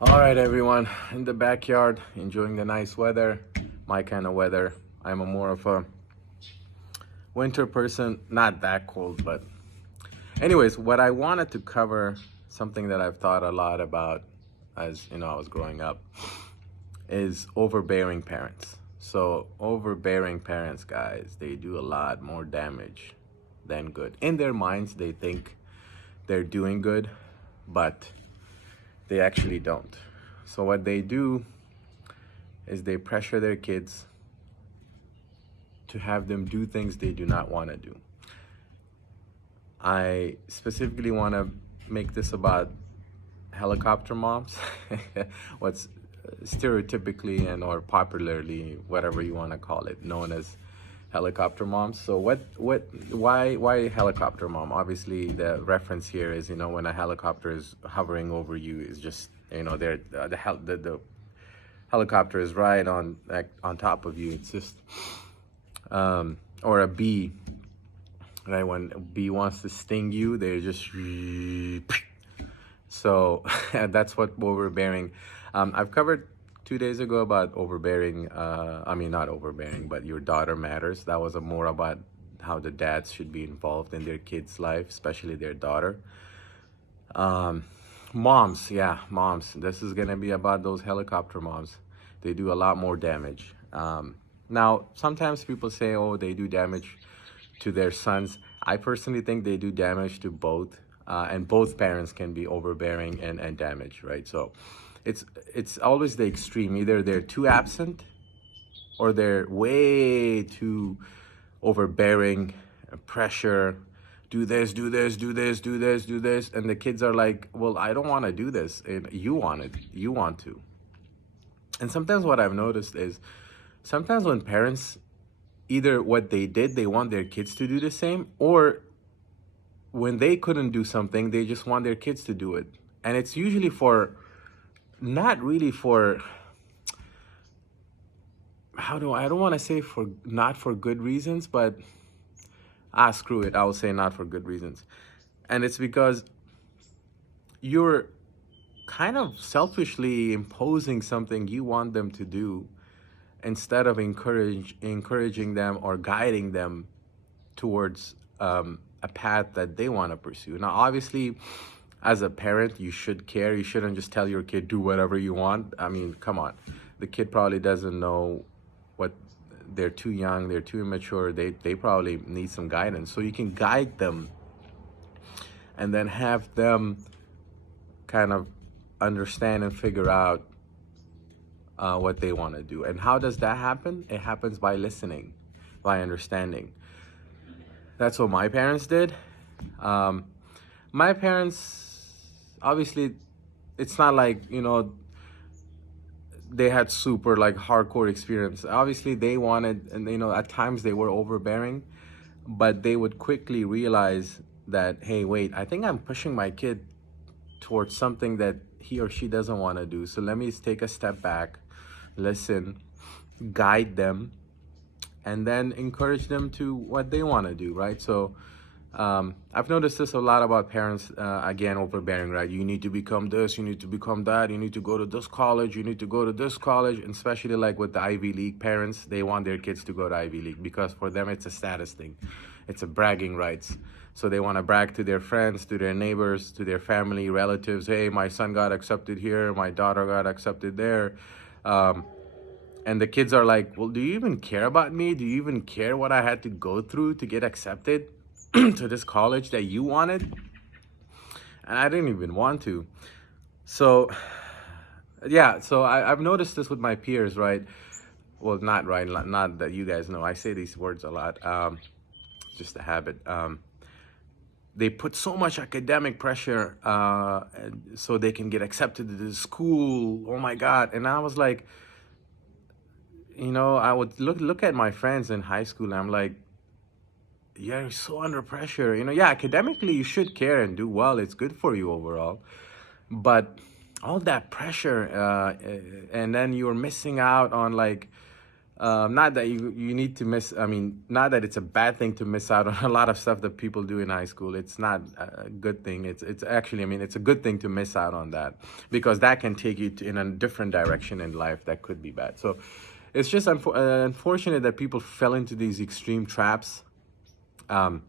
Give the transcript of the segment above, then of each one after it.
All right, everyone, in the backyard, enjoying the nice weather, my kind of weather. I'm a more of a winter person, not that cold, but anyways, what I wanted to cover, something that I've thought a lot about as I was growing up, is overbearing parents. So, overbearing parents, guys, they do a lot more damage than good. In their minds, they think they're doing good, but they actually don't. So, what they do is they pressure their kids to have them do things they do not want to do. I specifically want to make this about helicopter moms, what's stereotypically and or popularly, whatever you want to call it, known as helicopter moms. So why helicopter mom? Obviously, the reference here is when a helicopter is hovering over you, is just they're the helicopter is right on, like, on top of you. It's just or a bee, right? When a bee wants to sting you, they're just so that's what overbearing. I've covered 2 days ago about overbearing. I mean, not overbearing, but your daughter matters. That was a more about how the dads should be involved in their kids' life, especially their daughter. Moms, yeah, moms. This is gonna be about those helicopter moms. They do a lot more damage. Now, sometimes people say, oh, they do damage to their sons. I personally think they do damage to both, and both parents can be overbearing and damage, right? So, it's always the extreme. Either they're too absent, or they're way too overbearing, pressure, do this, do this, do this, do this, do this, and the kids are like, well, I don't want to do this, and you want it, you want to. And sometimes what I've noticed is, sometimes when parents, either what they did, they want their kids to do the same, or when they couldn't do something, they just want their kids to do it. And it's usually for, not really for, I don't want to say for, not for good reasons, but screw it, I will say not for good reasons. And it's because you're kind of selfishly imposing something you want them to do, instead of encouraging them or guiding them towards a path that they want to pursue. Now, obviously, as a parent, you should care. You shouldn't just tell your kid, do whatever you want. I mean, come on. The kid probably doesn't know what, they're too young, they're too immature. They probably need some guidance. So you can guide them and then have them kind of understand and figure out what they want to do. And how does that happen? It happens by listening, by understanding. That's what my parents did. My parents, obviously, it's not like, they had super like hardcore experience. Obviously, they wanted, and at times they were overbearing, but they would quickly realize that, hey, wait, I think I'm pushing my kid towards something that he or she doesn't want to do. So let me take a step back, listen, guide them, and then encourage them to what they want to do, right? So I've noticed this a lot about parents, again, overbearing, right? You need to become this, you need to become that, you need to go to this college, you need to go to this college, and especially like with the Ivy League parents, they want their kids to go to Ivy League because for them it's a status thing. It's a bragging rights. So they want to brag to their friends, to their neighbors, to their family, relatives. Hey, my son got accepted here, my daughter got accepted there. And the kids are like, well, do you even care about me? Do you even care what I had to go through to get accepted to this college that you wanted? And I didn't even want to. So, yeah, so I've noticed this with my peers, right? Well, not right, not that you guys know. I say these words a lot. Just a habit. They put so much academic pressure so they can get accepted to this school. Oh my God. And I was like, I would look at my friends in high school, and I'm like, you're so under pressure. Yeah, academically you should care and do well. It's good for you overall. But all that pressure, and then you're missing out on, like, Not that you need to miss, I mean, not that it's a bad thing to miss out on a lot of stuff that people do in high school. It's not a good thing. It's actually, I mean, it's a good thing to miss out on that, because that can take you in a different direction in life that could be bad. So it's just unfortunate that people fell into these extreme traps. Um,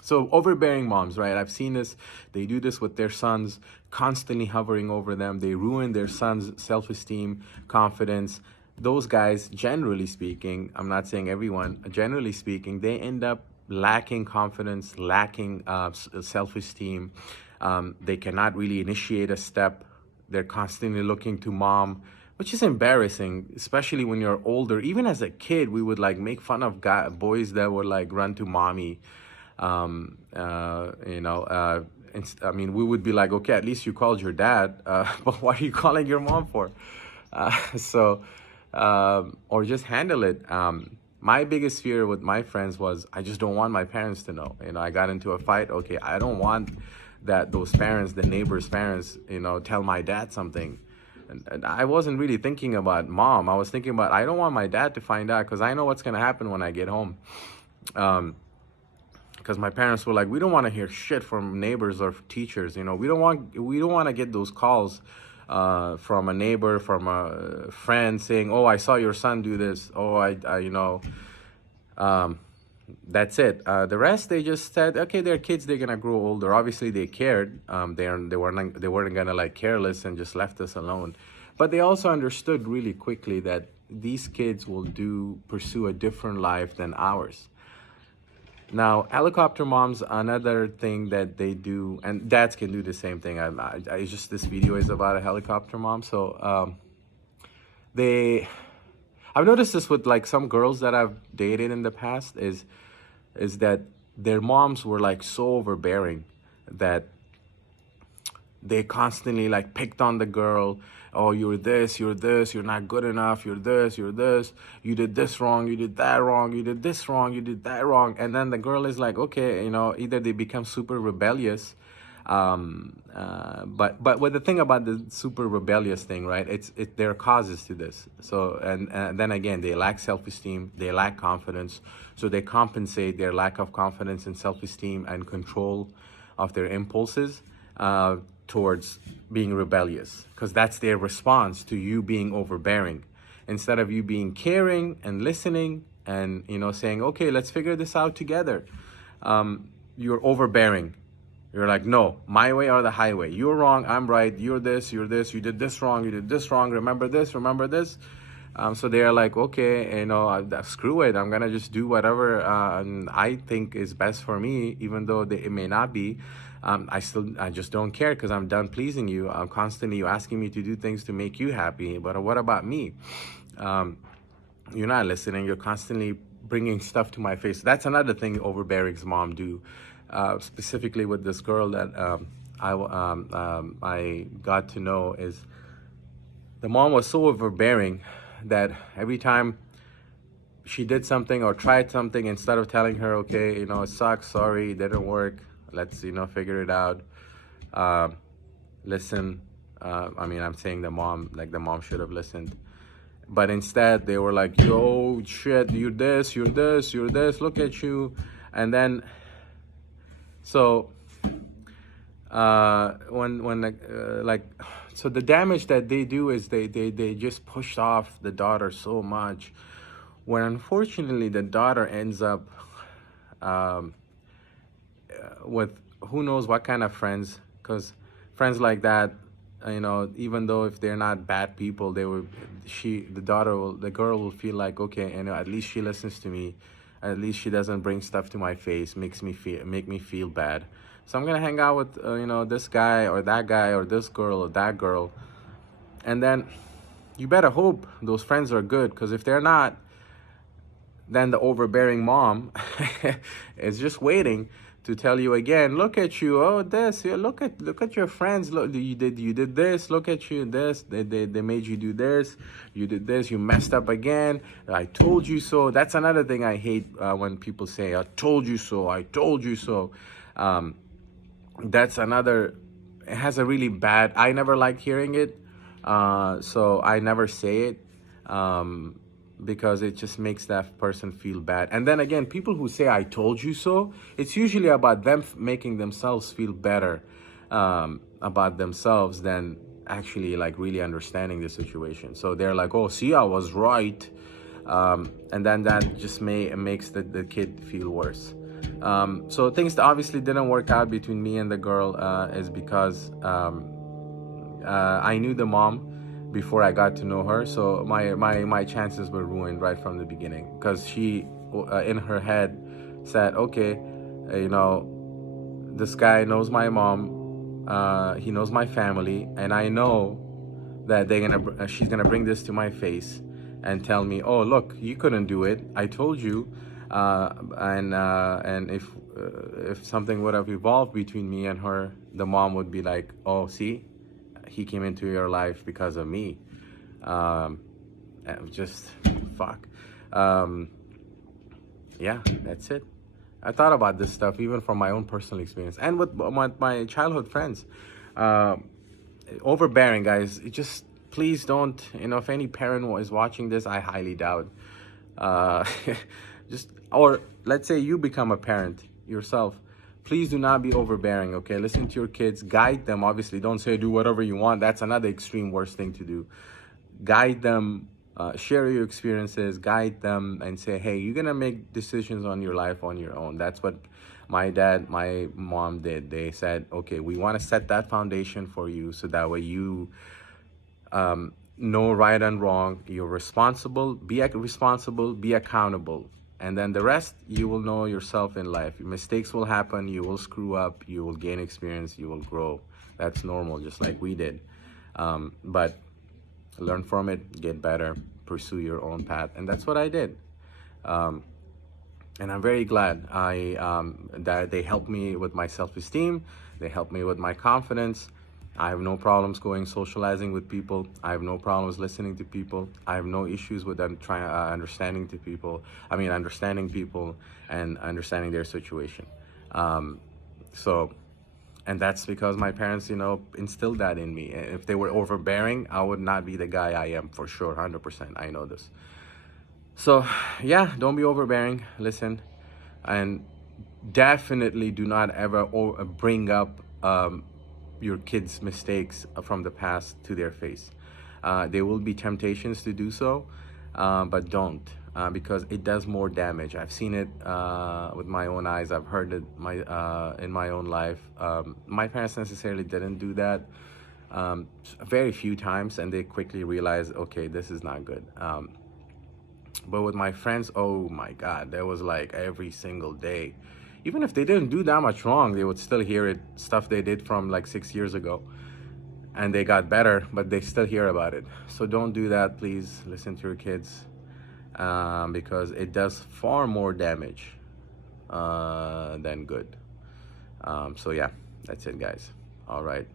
so overbearing moms, right? I've seen this. They do this with their sons, constantly hovering over them. They ruin their sons' self-esteem, confidence. Those guys, generally speaking, I'm not saying everyone, generally speaking, they end up lacking confidence, lacking self-esteem. They cannot really initiate a step. They're constantly looking to mom, which is embarrassing, especially when you're older. Even as a kid, we would like make fun of boys that would like run to mommy. You know, I mean, we would be like, okay, at least you called your dad, but what are you calling your mom for? So, or just handle it. My biggest fear with my friends was I just don't want my parents to know. You know, I got into a fight. Okay, I don't want that those parents, the neighbors' parents, you know, tell my dad something. And I wasn't really thinking about mom. I was thinking about I don't want my dad to find out, because I know what's gonna happen when I get home. Because my parents were like, we don't want to hear shit from neighbors or teachers. You know, we don't want to get those calls from a neighbor, from a friend saying, oh, I saw your son do this. Oh, I you know, that's it. The rest, they just said, okay, they're kids, they're gonna grow older. Obviously they cared. They weren't gonna like careless and just left us alone. But they also understood really quickly that these kids will pursue a different life than ours. Now, helicopter moms, another thing that they do, and dads can do the same thing. I just, this video is about a helicopter mom. So they, I've noticed this with like some girls that I've dated in the past, is that their moms were like so overbearing that they constantly like picked on the girl. Oh, you're this, you're not good enough, you're this, you did this wrong, you did that wrong, you did this wrong, you did that wrong. And then the girl is like, okay, you know, either they become super rebellious. But with the thing about the super rebellious thing, right? There are causes to this. So and then again, they lack self-esteem, they lack confidence, so they compensate their lack of confidence and self-esteem and control of their impulses towards being rebellious, because that's their response to you being overbearing. Instead of you being caring and listening and, you know, saying, okay, let's figure this out together, you're overbearing. You're like, no, my way or the highway. You're wrong, I'm right. You're this, you did this wrong, you did this wrong. Remember this, remember this. So they're like, okay, you know, screw it. I'm gonna just do whatever I think is best for me, even though it may not be. I just don't care, because I'm done pleasing you. I'm constantly you asking me to do things to make you happy, but what about me? You're not listening. You're constantly bringing stuff to my face. That's another thing Overbearing's mom do, specifically with this girl that I got to know. Is the mom was so overbearing that every time she did something or tried something, instead of telling her, okay, you know, it sucks, sorry, it didn't work, let's, you know, figure it out, listen. I mean, I'm saying the mom should have listened. But instead, they were like, yo, shit, you're this, look at you. And then, so, so the damage that they do is they just push off the daughter so much, when unfortunately the daughter ends up with who knows what kind of friends, because friends like that, you know, even though if they're not bad people, the girl will feel like, okay, you know, at least she listens to me, at least she doesn't bring stuff to my face, make me feel bad. So I'm gonna hang out with you know, this guy or that guy or this girl or that girl. And then you better hope those friends are good, because if they're not, then the overbearing mom is just waiting to tell you again, look at you, oh this, yeah, look at your friends, look, you did this, look at you, this, they made you do this, you did this, you messed up again, I told you so. That's another thing I hate, when people say, I told you so, I told you so. That's another, it has a really bad, I never like hearing it, so I never say it. because it just makes that person feel bad. And then again, people who say "I told you so," it's usually about them making themselves feel better about themselves than actually like really understanding the situation. So they're like, "Oh, see, I was right," and then that just makes the kid feel worse. So things that obviously didn't work out between me and the girl is because I knew the mom before I got to know her, so my chances were ruined right from the beginning because she, in her head, said, "Okay, you know, this guy knows my mom, he knows my family, and I know that she's gonna bring this to my face and tell me, oh look, you couldn't do it. I told you, and if something would have evolved between me and her, the mom would be like, oh see, he came into your life because of me." And just fuck. Um, yeah, that's it. I thought about this stuff even from my own personal experience and with my childhood friends. Um, Overbearing, guys. It just please don't. If any parent is watching this, I highly doubt. Uh, just or let's say you become a parent yourself. Please do not be overbearing. Okay, listen to your kids, guide them. Obviously, don't say do whatever you want. That's another extreme worst thing to do. Guide them, share your experiences, guide them, and say, hey, you're gonna make decisions on your life on your own. That's what my dad, my mom did. They said, okay, we want to set that foundation for you so that way you know right and wrong. You're responsible, responsible, be accountable. And then the rest, you will know yourself in life. Mistakes will happen, you will screw up, you will gain experience, you will grow. That's normal, just like we did. But learn from it, get better, pursue your own path. And that's what I did. And I'm very glad that they helped me with my self-esteem. They helped me with my confidence. I have no problems going socializing with people. I have no problems listening to people. I have no issues with them trying understanding people and understanding their situation. So and that's because my parents, instilled that in me. If they were overbearing, I would not be the guy I am, for sure, 100%. I know this. So yeah, don't be overbearing. Listen, and definitely do not ever bring up your kids' mistakes from the past to their face. There will be temptations to do so, but don't, because it does more damage. I've seen it with my own eyes. I've heard it in my own life. My parents necessarily didn't do that, very few times, and they quickly realized, okay, this is not good. But with my friends, oh my God, there was like every single day. Even if they didn't do that much wrong, they would still hear it, stuff they did from like 6 years ago. And they got better, but they still hear about it. So don't do that, please. Listen to your kids, because it does far more damage than good. So yeah, that's it, guys. All right.